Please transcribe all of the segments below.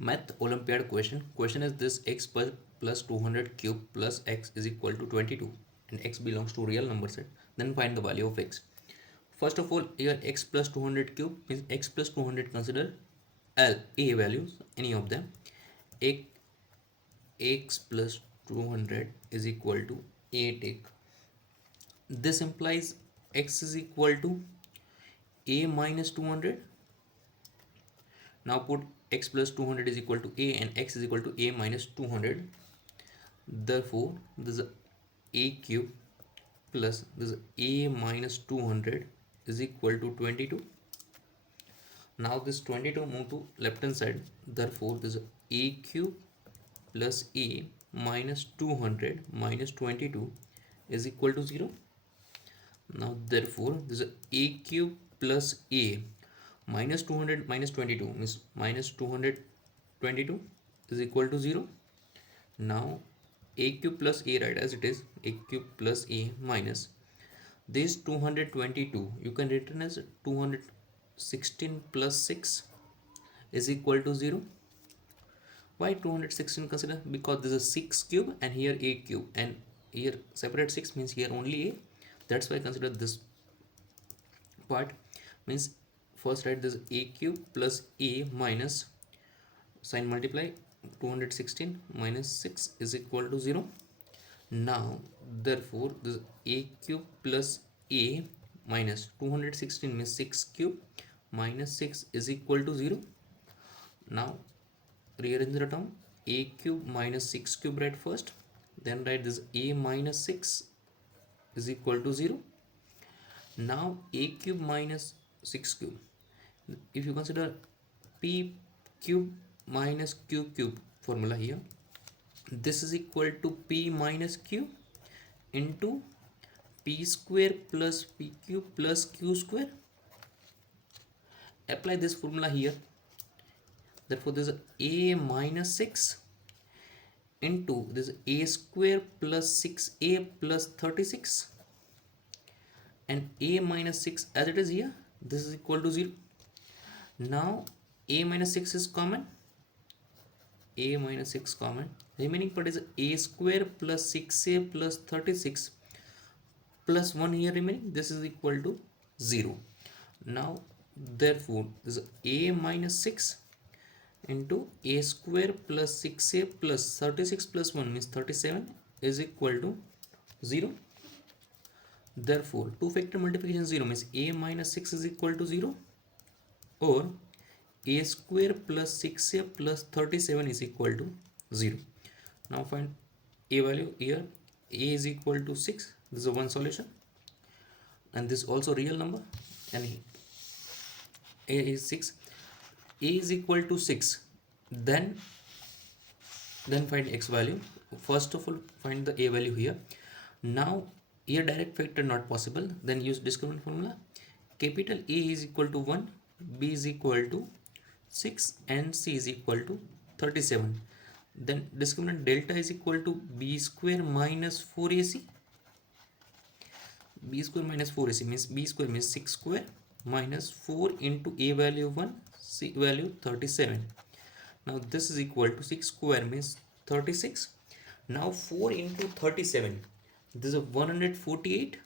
Math Olympiad question. Question is this: x plus 200 cube plus x is equal to 22 and x belongs to real number set. Then find the value of x. First of all, here x plus 200 cube means x plus 200 consider a values, any of them. A, x plus 200 is equal to a take. This implies x is equal to a minus 200. Now put x plus 200 is equal to a and x is equal to a minus 200. Therefore, this is a cube plus this a minus 200 is equal to 22. Now this 22 move to left hand side. Therefore, this a cube plus a minus 200 minus 22 is equal to 0. Now therefore, this a cube plus a minus 200 minus 22 means minus 222 is equal to 0. Now a cube plus a, right, as it is, a cube plus a minus this 222 you can written as 216 plus 6 is equal to 0. Why 216 consider? Because this is 6 cube and here a cube and here separate 6 means here only a. That's why consider this part. Means first write this a cube plus a minus sign multiply 216 minus 6 is equal to 0. Now therefore this a cube plus a minus 216 means 6 cube minus 6 is equal to 0. Now rearrange the term. A cube minus 6 cube write first, then write this a minus 6 is equal to 0. Now a cube minus 6 cube, if you consider p cube minus q cube formula here, this is equal to p minus q into p square plus p cube plus q square. Apply this formula here. Therefore this is a minus 6 into this a square plus 6a plus 36 and a minus 6 as it is here, this is equal to 0. Now a minus 6 is common, a minus 6 common, remaining part is a square plus 6a plus 36 plus 1 here remaining, this is equal to 0. Now therefore this is a minus 6 into a square plus 6a plus 36 plus 1 means 37 is equal to 0. Therefore 2 factor multiplication 0 means a minus 6 is equal to 0, or a square plus 6a plus 37 is equal to 0. Now find a value here. A is equal to 6. This is one solution, and this also real number, and a is 6. A is equal to 6. Then find x value. First of all find the a value here. Now here direct factor not possible, then use discriminant formula. Capital A is equal to 1, B is equal to 6 and C is equal to 37. Then discriminant delta is equal to b square minus 4ac. b square minus 4ac means b square means 6 square minus 4 into a value 1, C value 37. Now this is equal to 6 square means 36. Now 4 into 37, this is 148,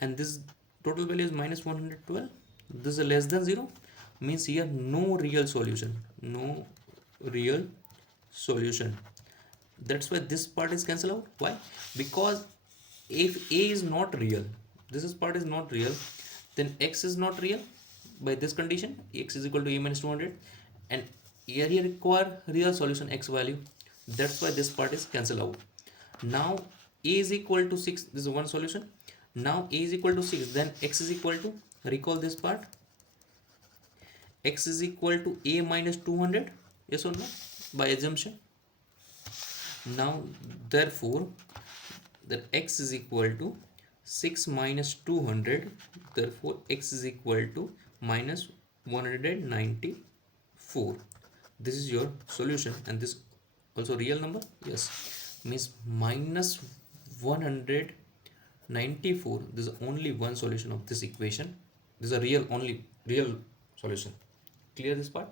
and this total value is minus 112. This is less than 0 means here no real solution, no real solution. That's why this part is cancelled out. Why? Because if a is not real, this part is not real, then x is not real. By this condition x is equal to a minus 200, and here you require real solution x value. That's why this part is cancelled out. Now a is equal to 6, this is one solution. Now a is equal to 6, then x is equal to, recall this part, x is equal to a minus 200, yes or no, by assumption. Now therefore that x is equal to 6 minus 200, therefore x is equal to minus 194. This is your solution, and this also real number, yes, means minus 194. This is only one solution of this equation. This is a real, only real solution. Clear this part?